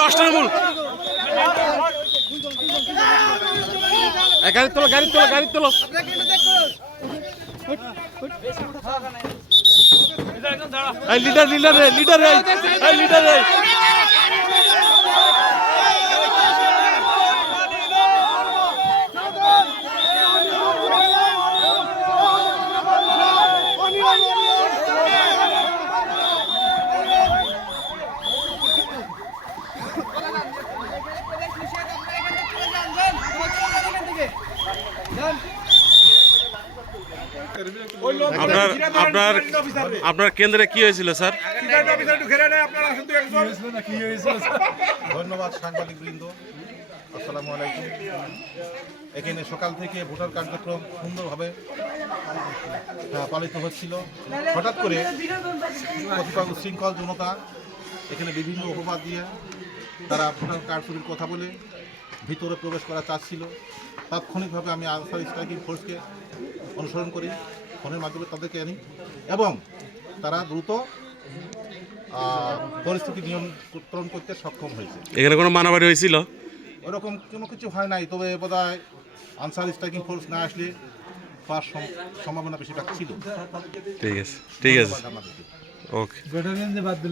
নষ্টমূল গাড়ি তোলো গাড়ি তোলো গাড়ি তোলো লিডার লিডার লিডার লিডার আপনার কেন্দ্রে কি হয়েছিল স্যার? ধন্যবাদ সাংবাদিক বৃন্দ, আসসালামু আলাইকুম। এখানে সকাল থেকে ভোটার কার্যক্রম সুন্দরভাবে পালিত হচ্ছিল। হঠাৎ করে কতিপয় উচ্ছৃঙ্খল জনতা এখানে বিভিন্ন অপবাদ দিয়ে তারা ভোটার কার্ড চুরির কথা বলে ভিতরে প্রবেশ করা চাচ্ছিল। তাৎক্ষণিকভাবে আমি আনসার স্ট্রাইকিং ফোর্সকে অনুসরণ করি, ফোনের মাধ্যমে তাদেরকে আনি এবং তারা দ্রুত পরিস্থিতি নিয়ন্ত্রণ করতে সক্ষম হয়েছে। এখানে কোনো মারামারি হয়েছিল? ওরকম কোনো কিছু হয় নাই, তবে বোধহয় আনসার স্ট্রাইকিং ফোর্স না আসলে পাওয়ার সম্ভাবনা বেশিটা ছিল। ঠিক আছে, ঠিক আছে, ওকে।